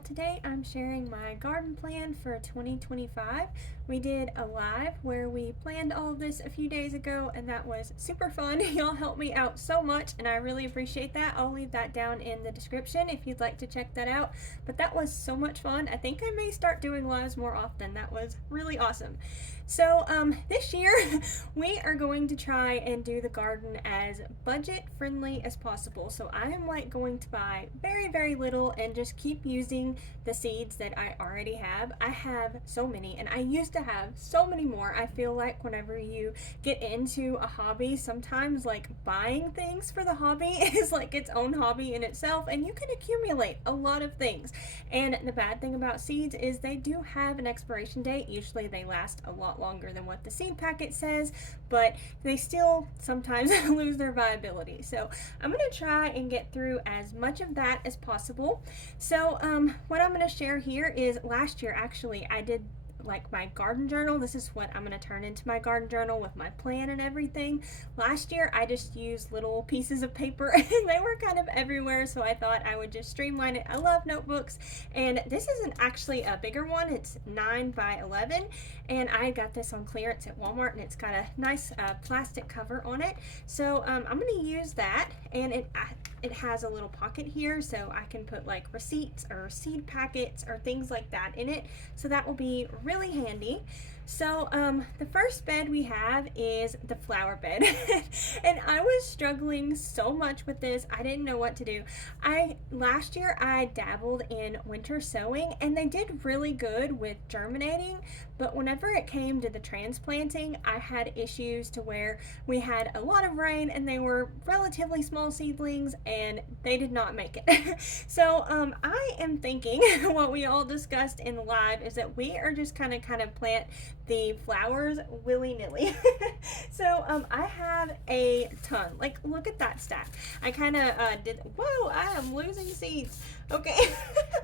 Well, today I'm sharing my garden plan for 2025. We did a live where we planned all of this a few days ago, and that was super fun. Y'all helped me out so much, and I really appreciate that. I'll leave that down in the description if you'd like to check that out. But that was so much fun. I think I may start doing lives more often. That was really awesome. So this year we are going to try and do the garden as budget friendly as possible. So I am going to buy very little and just keep using the seeds that I already have. I have so many, and I used to have so many more. I feel like whenever you get into a hobby, sometimes buying things for the hobby is like its own hobby in itself, and you can accumulate a lot of things. And the bad thing about seeds is they do have an expiration date. Usually they last a lot longer than what the seed packet says, but they still sometimes lose their viability. So I'm going to try and get through as much of that as possible. So what I'm going to share here is last year actually I did my garden journal. This is what I'm going to turn into my garden journal with my plan and everything. Last year I just used little pieces of paper and they were kind of everywhere, so I thought I would just streamline it. I love notebooks, and this isn't actually a bigger one. It's 9 by 11, and I got this on clearance at Walmart, and it's got a nice plastic cover on it. So I'm going to use that, and it has a little pocket here so I can put receipts or seed packets or things like that in it. So that will be really handy. So the first bed we have is the flower bed. And I was struggling so much with this. I didn't know what to do. Last year I dabbled in winter sowing, and they did really good with germinating, but whenever it came to the transplanting, I had issues to where we had a lot of rain and they were relatively small seedlings and they did not make it. So I am thinking what we all discussed in the live is that we are just kind of plant the flowers willy-nilly. So I have a ton. Look at that stack. I kind of whoa, I am losing seeds. Okay.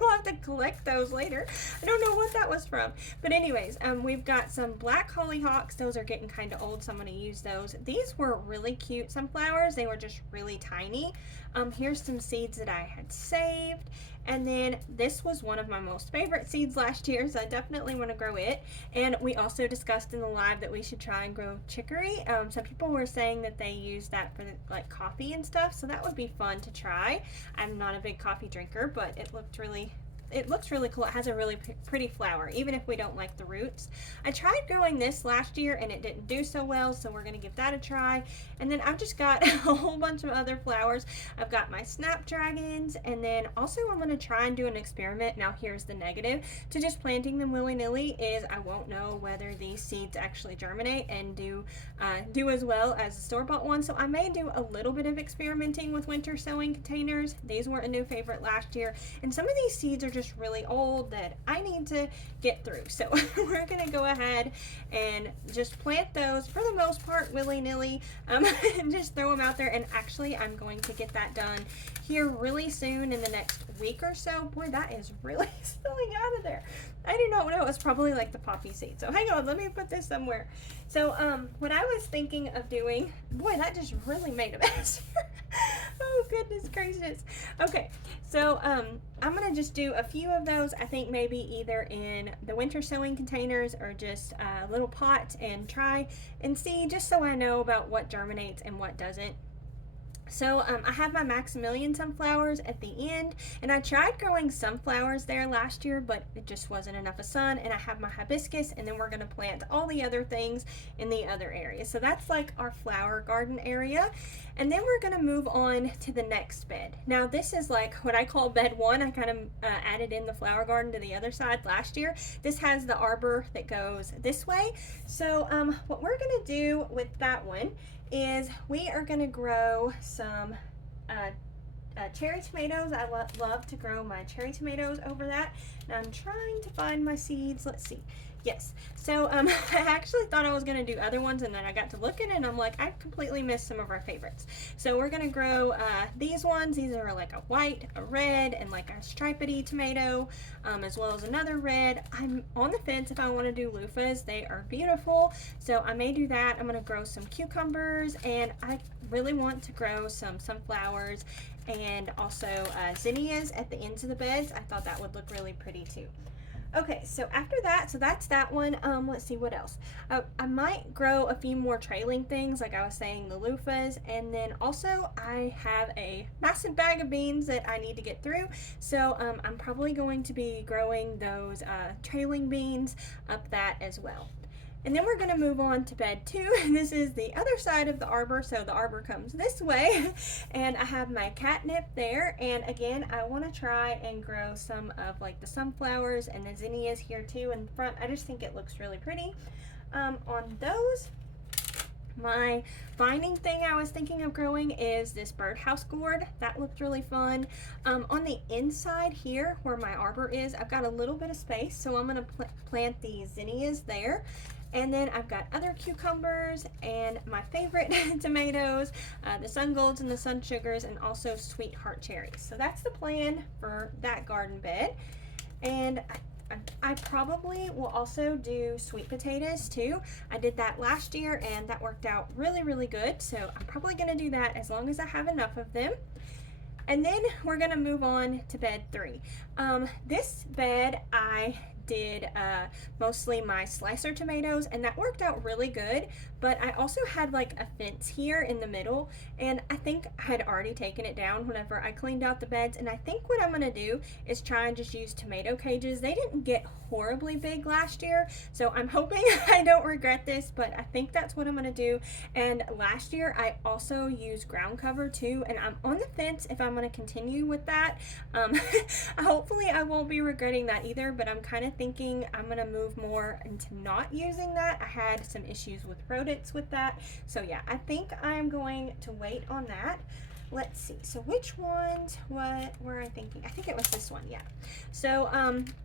We'll have to collect those later. I don't know what that was from. But anyways, we've got some black hollyhocks. Those are getting kind of old, so I'm going to use those. These were really cute sunflowers. They were just really tiny. Here's some seeds that I had saved. And then this was one of my most favorite seeds last year, so I definitely want to grow it. And we also discussed in the live that we should try and grow chicory. Some people were saying that they use that for coffee and stuff, so that would be fun to try. I'm not a big coffee drinker, but it looks really cool. It has a really pretty flower, even if we don't like the roots. I tried growing this last year and it didn't do so well, so we're going to give that a try. And then I've just got a whole bunch of other flowers. I've got my snapdragons, and then also I'm going to try and do an experiment. Now here's the negative to just planting them willy-nilly is I won't know whether these seeds actually germinate and do as well as the store-bought ones. So I may do a little bit of experimenting with winter sowing containers. These were a new favorite last year, and some of these seeds are just really old that I need to get through. So we're gonna go ahead and just plant those for the most part willy-nilly, and just throw them out there. And actually I'm going to get that done here really soon in the next week or so. Boy, that is really spilling out of there. I do not know. It was probably the poppy seed. So hang on, let me put this somewhere. So what I was thinking of doing, boy, that just really made a mess. Oh goodness gracious. Okay, so I'm gonna just do a few of those. I think maybe either in the winter sowing containers or just a little pot, and try and see, just so I know about what germinates and what doesn't. So I have my Maximilian sunflowers at the end, and I tried growing sunflowers there last year, but it just wasn't enough of sun. And I have my hibiscus, and then we're going to plant all the other things in the other area. So that's our flower garden area. And then we're going to move on to the next bed. Now this is what I call bed one. I kind of added in the flower garden to the other side last year. This has the arbor that goes this way. So what we're going to do with that one is we are going to grow some cherry tomatoes. I love to grow my cherry tomatoes over that. And I'm trying to find my seeds. Let's see. Yes. So I actually thought I was going to do other ones, and then I got to look at it and I'm like, I completely missed some of our favorites. So we're going to grow these ones. These are a white, a red, and a stripedy tomato, as well as another red. I'm on the fence if I want to do loofahs. They are beautiful, so I may do that. I'm going to grow some cucumbers, and I really want to grow some sunflowers and also zinnias at the ends of the beds. I thought that would look really pretty too. Okay, so after that, so that's that one. Let's see what else. I might grow a few more trailing things, like I was saying, the loofahs, and then also I have a massive bag of beans that I need to get through. So I'm probably going to be growing those trailing beans up that as well. And then we're going to move on to bed 2. This is the other side of the arbor, so the arbor comes this way. And I have my catnip there. And again, I want to try and grow some of like the sunflowers and the zinnias here too in front. I just think it looks really pretty. On those, my vining thing I was thinking of growing is this birdhouse gourd. That looked really fun. On the inside here where my arbor is, I've got a little bit of space, so I'm going to plant the zinnias there. And then I've got other cucumbers and my favorite tomatoes, the sun golds and the sun sugars, and also sweetheart cherries. So that's the plan for that garden bed. And I probably will also do sweet potatoes too. I did that last year and that worked out really, really good. So I'm probably going to do that as long as I have enough of them. And then we're going to move on to bed 3. This bed I did mostly my slicer tomatoes, and that worked out really good, but I also had like a fence here in the middle, and I think I had already taken it down whenever I cleaned out the beds. And I think what I'm going to do is try and just use tomato cages. They didn't get horribly big last year, so I'm hoping I don't regret this, but I think that's what I'm going to do. And last year I also used ground cover too, and I'm on the fence if I'm going to continue with that. Hopefully I won't be regretting that either, but I'm kind of thinking I'm going to move more into not using that. I had some issues with rodents with that, so yeah, I think I'm going to wait on that. Let's see, so which ones, what were I thinking? I think it was this one, yeah. So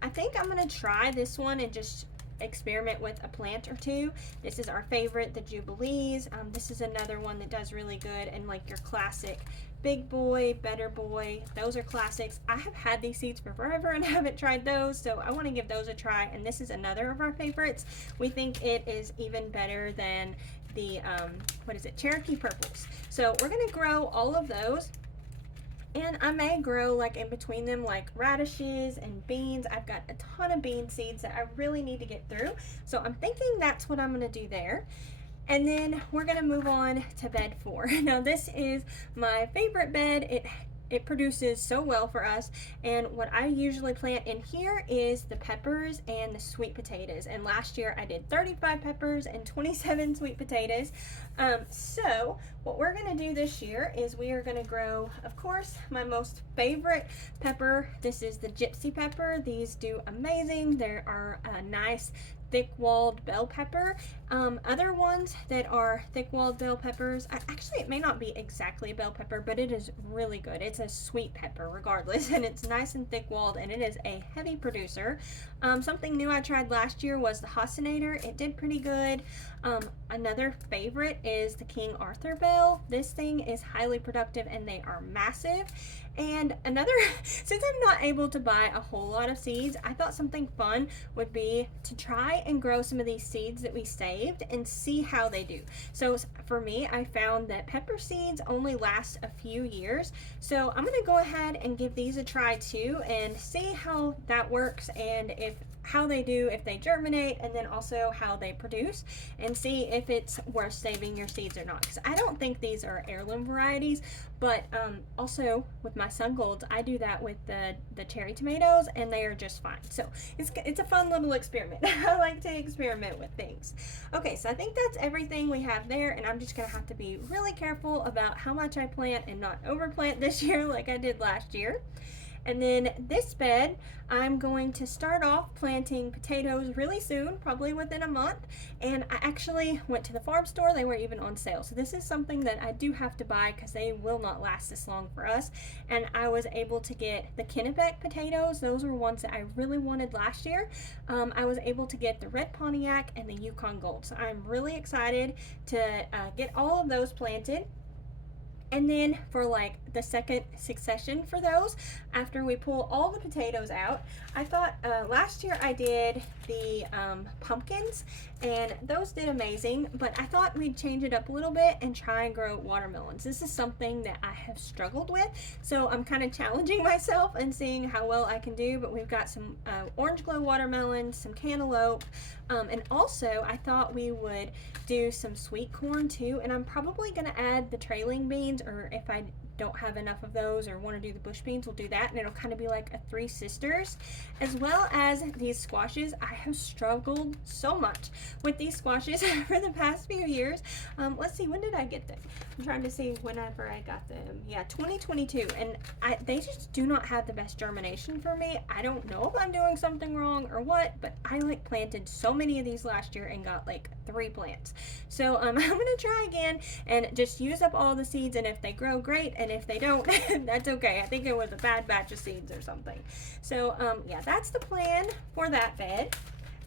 I think I'm going to try this one and just experiment with a plant or two. This is our favorite, the Jubilees. This is another one that does really good, and like your classic Big Boy, Better Boy, those are classics. I have had these seeds for forever and haven't tried those, so I want to give those a try. And this is another of our favorites. We think it is even better than the what is it, Cherokee Purples. So we're going to grow all of those, and I may grow like in between them like radishes and beans. I've got a ton of bean seeds that I really need to get through, so I'm thinking that's what I'm going to do there. And then we're going to move on to bed 4. Now this is my favorite bed. It produces so well for us, and what I usually plant in here is the peppers and the sweet potatoes. And last year I did 35 peppers and 27 sweet potatoes. So what we're going to do this year is we are going to grow, of course, my most favorite pepper. This is the gypsy pepper. These do amazing. They are a nice thick-walled bell pepper. Other ones that are thick-walled bell peppers, actually it may not be exactly a bell pepper, but it is really good. It's a sweet pepper regardless, and it's nice and thick-walled, and it is a heavy producer. Something new I tried last year was the Hosinator. It did pretty good. Another favorite is the King Arthur bell. This thing is highly productive, and they are massive. And another, since I'm not able to buy a whole lot of seeds, I thought something fun would be to try and grow some of these seeds that we saved and see how they do. So for me, I found that pepper seeds only last a few years. So I'm going to go ahead and give these a try too and see how that works, and how they do, if they germinate, and then also how they produce, and see if it's worth saving your seeds or not. Because I don't think these are heirloom varieties, but also with my sun golds, I do that with the cherry tomatoes, and they are just fine. So it's a fun little experiment. I like to experiment with things. Okay, so I think that's everything we have there, and I'm just gonna have to be really careful about how much I plant and not overplant this year like I did last year. And then this bed, I'm going to start off planting potatoes really soon, probably within a month. And I actually went to the farm store. They were even on sale. So this is something that I do have to buy because they will not last this long for us. And I was able to get the Kennebec potatoes. Those were ones that I really wanted last year. I was able to get the Red Pontiac and the Yukon Gold. So I'm really excited to get all of those planted. And then for like the second succession for those after we pull all the potatoes out. I thought last year I did the pumpkins, and those did amazing, but I thought we'd change it up a little bit and try and grow watermelons. This is something that I have struggled with, so I'm kind of challenging myself and seeing how well I can do. But we've got some orange glow watermelons, some cantaloupe, and also I thought we would do some sweet corn too, and I'm probably going to add the trailing beans, or if I don't have enough of those or want to do the bush beans, we'll do that, and it'll kind of be like a Three Sisters. As well as these squashes. I have struggled so much with these squashes for the past few years. Let's see, when did I get them? I'm trying to see whenever I got them. Yeah, 2022, and they just do not have the best germination for me. I don't know if I'm doing something wrong or what, but I like planted so many of these last year and got like 3 plants. So I'm gonna try again and just use up all the seeds, and if they grow, great, and if they don't, that's okay. I think it was a bad batch of seeds or something. So yeah, that's the plan for that bed.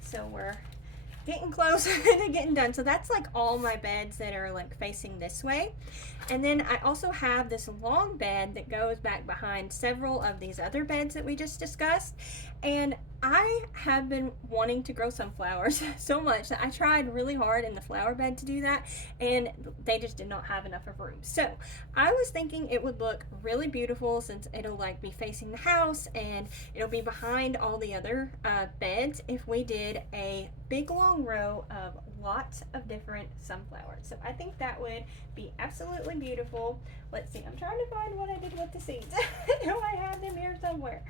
So we're getting close to getting done. So that's like all my beds that are like facing this way. And then I also have this long bed that goes back behind several of these other beds that we just discussed. And I have been wanting to grow sunflowers so much that I tried really hard in the flower bed to do that, and they just did not have enough of room. So I was thinking it would look really beautiful, since it'll like be facing the house and it'll be behind all the other beds, if we did a big long row of lots of different sunflowers. So I think that would be absolutely beautiful. Let's see, I'm trying to find what I did with the seeds. I know I have them here somewhere.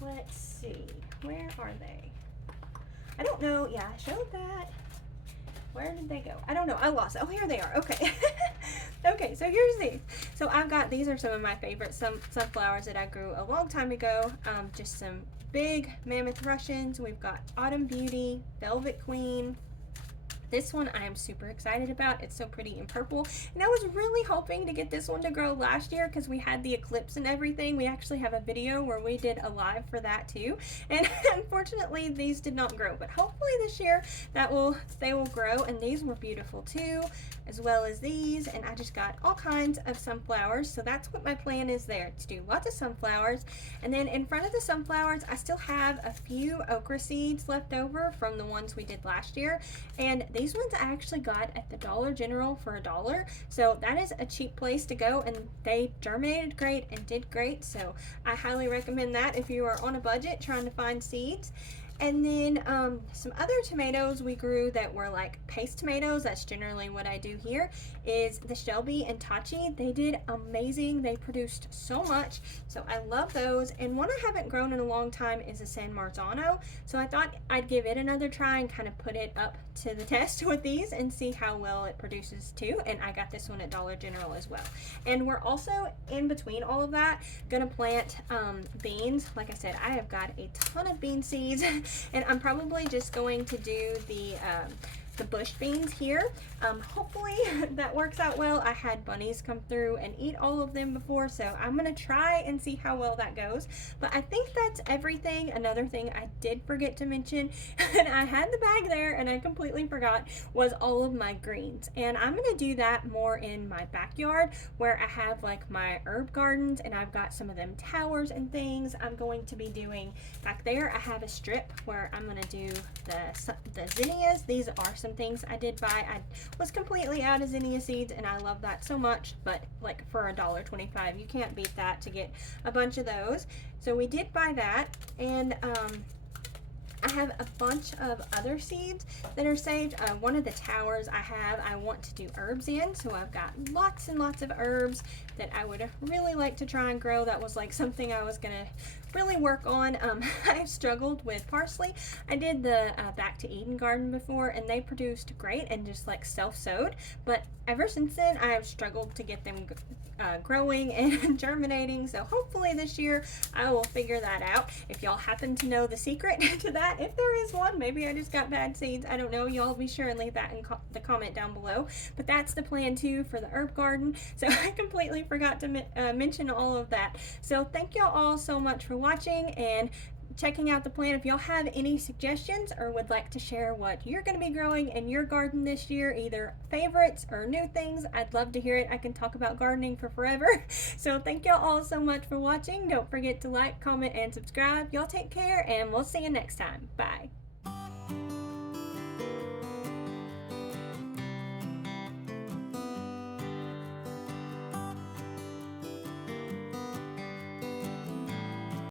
Let's see, where are they? I don't know. Yeah, I showed that. Where did they go? I don't know. I lost it. Oh, here they are. Okay. Okay, so here's these. So I've got, these are some of my favorite sunflowers that I grew a long time ago. Just some big mammoth Russians. We've got Autumn Beauty, Velvet Queen. This one I am super excited about. It's so pretty and purple. And I was really hoping to get this one to grow last year because we had the eclipse and everything. We actually have a video where we did a live for that too. And unfortunately these did not grow. But hopefully this year they will grow. And these were beautiful too, as well as these. And I just got all kinds of sunflowers. So that's what my plan is there, to do lots of sunflowers. And then in front of the sunflowers, I still have a few okra seeds left over from the ones we did last year. And these ones I actually got at the Dollar General for $1. So that is a cheap place to go, and they germinated great and did great. So I highly recommend that if you are on a budget trying to find seeds. And then some other tomatoes we grew that were like paste tomatoes. That's generally what I do here, is the Shelby and Tachi. They did amazing. They produced so much. So I love those. And one I haven't grown in a long time is a San Marzano. So I thought I'd give it another try and kind of put it up to the test with these and see how well it produces too. And I got this one at Dollar General as well. And we're also, in between all of that, gonna plant beans. Like I said, I have got a ton of bean seeds. And I'm probably just going to do the bush beans here. Hopefully that works out well. I had bunnies come through and eat all of them before, so I'm gonna try and see how well that goes. But I think that's everything. Another thing I did forget to mention, and I had the bag there and I completely forgot, was all of my greens. And I'm gonna do that more in my backyard, where I have like my herb gardens, and I've got some of them towers and things. I'm going to be doing back there. I have a strip where I'm gonna do the zinnias. These are some things I did buy. I was completely out of zinnia seeds, and I love that so much, but like for $1.25, you can't beat that to get a bunch of those. So we did buy that, and I have a bunch of other seeds that are saved. One of the towers I want to do herbs in, so I've got lots and lots of herbs that I would really like to try and grow. That was like something I was gonna really work on. I've struggled with parsley. I did the Back to Eden garden before, and they produced great and just like self-sowed, but ever since then I have struggled to get them growing and germinating. So hopefully this year I will figure that out. If y'all happen to know the secret to that, if there is one, maybe I just got bad seeds, I don't know, y'all be sure and leave that in the comment down below. But that's the plan too for the herb garden. So I completely forgot to mention all of that. So thank y'all all so much for watching, and checking out the plan. If y'all have any suggestions or would like to share what you're going to be growing in your garden this year, either favorites or new things, I'd love to hear it. I can talk about gardening for forever. So thank y'all all so much for watching. Don't forget to like, comment, and subscribe. Y'all take care, and we'll see you next time. Bye.